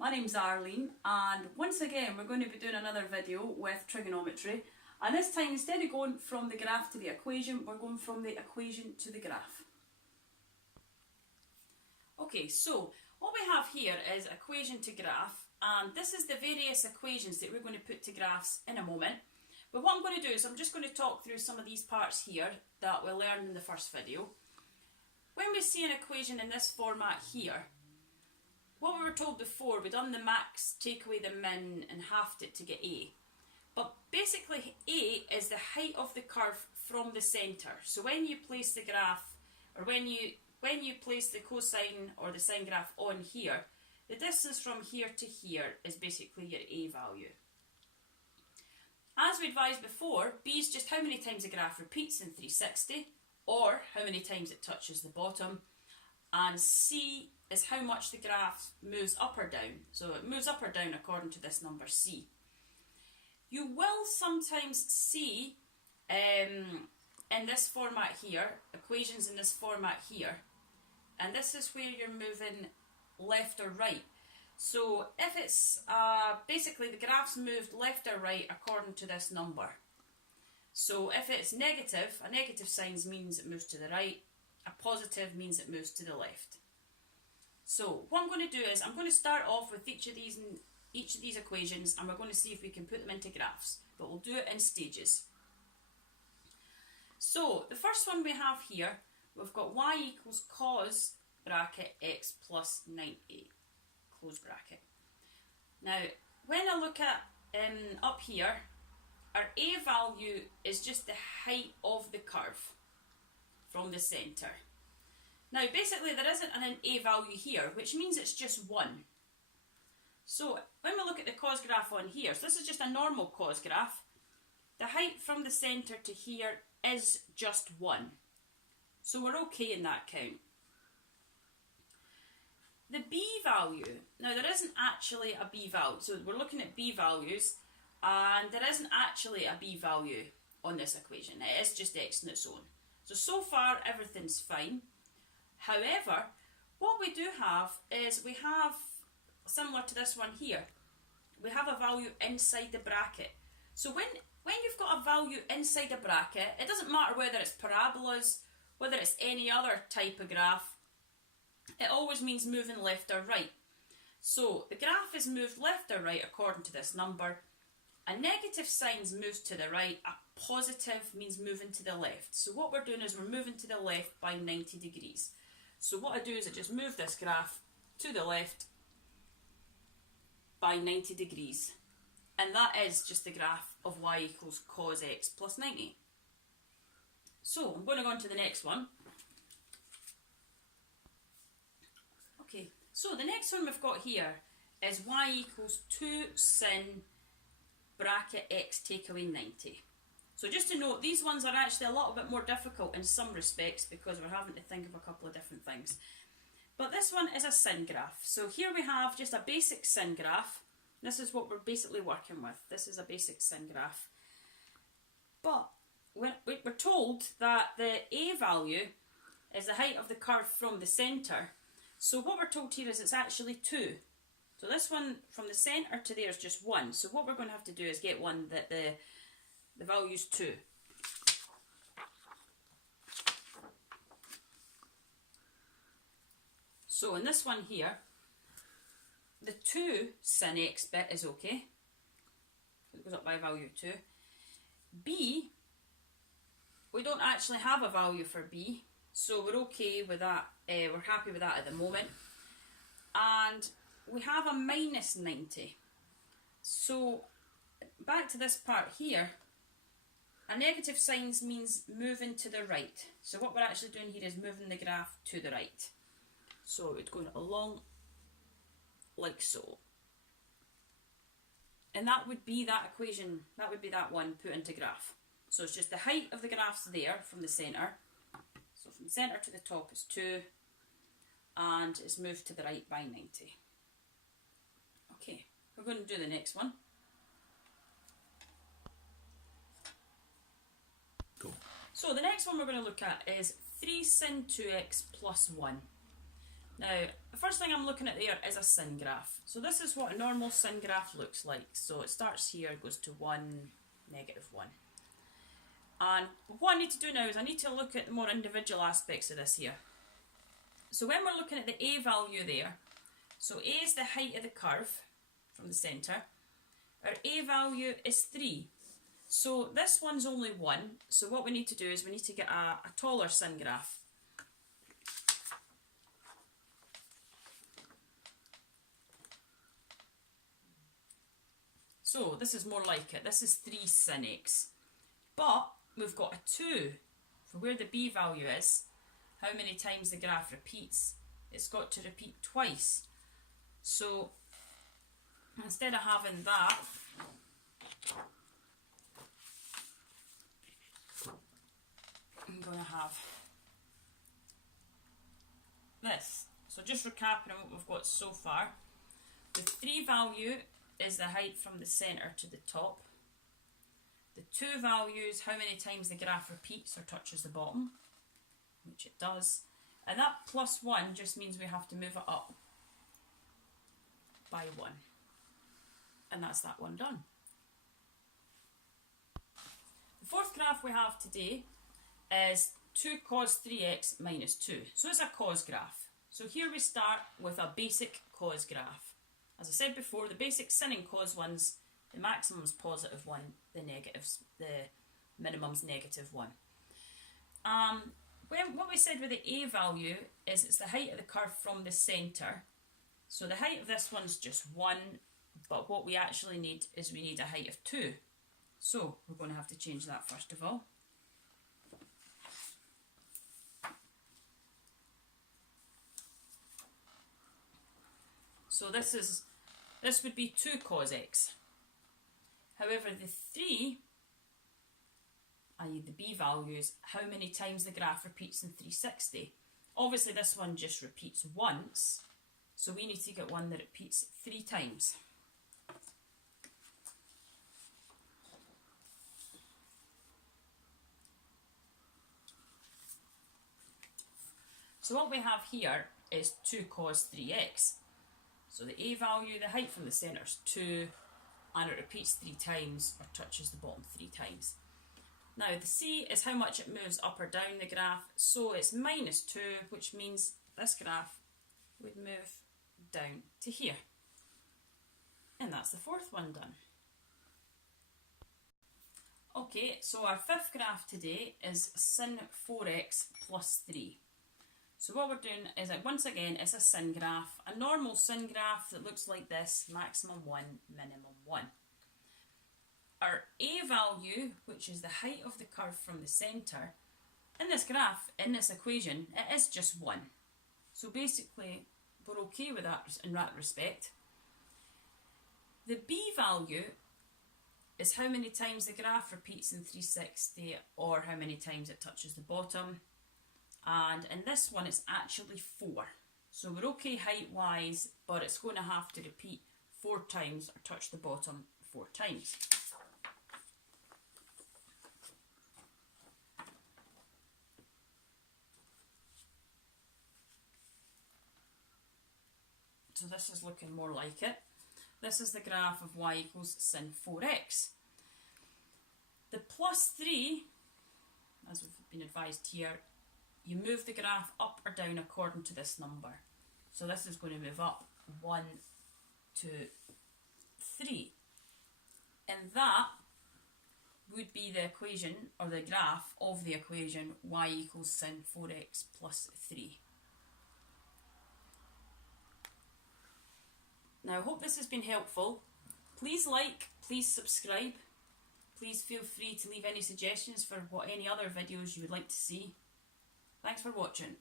My name's Arlene, and once again we're going to be doing another video with trigonometry, and this time instead of going from the graph to the equation, we're going from the equation to the graph. Okay, so what we have here is equation to graph, and this is the various equations that we're going to put to graphs in a moment. But what I'm going to do is I'm just going to talk through some of these parts here that we learned in the first video. When we see an equation in this format here, what we were told before, we done the max, take away the min and halved it to get A. But basically A is the height of the curve from the centre. So when you place the graph, or when you place the cosine or the sine graph on here, the distance from here to here is basically your A value. As we advised before, B is just how many times the graph repeats in 360, or how many times it touches the bottom, and C is how much the graph moves up or down. So it moves up or down according to this number C. You will sometimes see in this format here, equations in this format here, and this is where you're moving left or right. So if it's basically the graph's moved left or right according to this number. So if it's negative, a negative sign means it moves to the right, a positive means it moves to the left. So what I'm going to do is I'm going to start off with each of these equations, and we're going to see if we can put them into graphs, but we'll do it in stages. So the first one we have here, we've got y equals cos bracket x plus 90, close bracket. Now when I look at up here, our A value is just the height of the curve from the centre. Now basically there isn't an A value here, which means it's just 1. So when we look at the cos graph on here, so this is just a normal cos graph, the height from the centre to here is just 1. So we're okay in that count. The B value, now there isn't actually a B value, so we're looking at B values, and there isn't actually a B value on this equation, it is just x on its own. So far everything's fine. However, what we do have is we have, similar to this one here, we have a value inside the bracket. So when you've got a value inside a bracket, it doesn't matter whether it's parabolas, whether it's any other type of graph, it always means moving left or right. So the graph is moved left or right according to this number. A negative sign moves to the right, a positive means moving to the left. So what we're doing is we're moving to the left by 90 degrees. So what I do is I just move this graph to the left by 90 degrees. And that is just the graph of y equals cos x plus 90. So I'm going to go on to the next one. Okay, so the next one we've got here is y equals 2 sin bracket x take away 90. So just to note, these ones are actually a little bit more difficult in some respects because we're having to think of a couple of different things. But this one is a sin graph. So here we have just a basic sin graph. This is what we're basically working with. This is a basic sin graph. But we're told that the A value is the height of the curve from the centre. So what we're told here is it's actually 2. So this one from the centre to there is just 1. So what we're going to have to do is get one that the value is 2. So in this one here, the 2 sin x bit is okay. It goes up by a value of 2. B, we don't actually have a value for B, so we're okay with that. We're happy with that at the moment. And we have a minus 90. So back to this part here, a negative sign means moving to the right. So what we're actually doing here is moving the graph to the right. So it's going along like so. And that would be that equation, that would be that one put into graph. So it's just the height of the graph's there from the centre. So from the centre to the top is 2, and it's moved to the right by 90. Okay, we're going to do the next one. Cool. So the next one we're going to look at is 3 sin 2x plus 1. Now, the first thing I'm looking at there is a sin graph. So this is what a normal sin graph looks like. So it starts here, goes to 1, -1. And what I need to do now is I need to look at the more individual aspects of this here. So when we're looking at the A value there, so A is the height of the curve from the centre. Our A value is 3. So this one's only 1. So what we need to do is we need to get a taller sin graph. So this is more like it. This is 3 sin x. But we've got a 2 for where the B value is. How many times the graph repeats? It's got to repeat twice. So instead of having that, I'm going to have this. So just recapping on what we've got so far. The 3 value is the height from the centre to the top. The 2 values, how many times the graph repeats or touches the bottom, which it does. And that +1 just means we have to move it up by 1. And that's that one done. The fourth graph we have today is 2 cos 3x minus 2. So it's a cos graph. So here we start with a basic cos graph. As I said before, the basic sin and cos ones, the maximum's +1, the minimum's -1. What we said with the A value is it's the height of the curve from the centre. So the height of this one's just 1, but what we actually need is we need a height of 2. So we're going to have to change that first of all. So this would be 2 cos x. However, the 3, i.e. the B values, how many times the graph repeats in 360. Obviously this one just repeats once, so we need to get one that repeats 3 times. So what we have here is 2 cos 3x. So the A value, the height from the centre is 2, and it repeats 3 times or touches the bottom 3 times. Now the C is how much it moves up or down the graph, so it's -2, which means this graph would move down to here. And that's the fourth one done. Okay, so our fifth graph today is sin 4x plus 3. So what we're doing is, once again, it's a sin graph, a normal sin graph that looks like this, maximum 1, minimum 1. Our A value, which is the height of the curve from the centre, in this graph, in this equation, it is just 1. So basically, we're okay with that in that respect. The B value is how many times the graph repeats in 360 or how many times it touches the bottom. And in this one, it's actually 4. So we're okay height-wise, but it's going to have to repeat 4 times or touch the bottom 4 times. So this is looking more like it. This is the graph of y equals sin 4x. The +3, as we've been advised here, you move the graph up or down according to this number. So this is going to move up 1, 2, 3. And that would be the equation, or the graph of the equation y equals sin 4x plus 3. Now I hope this has been helpful. Please like, please subscribe. Please feel free to leave any suggestions for any other videos you would like to see. Thanks for watching.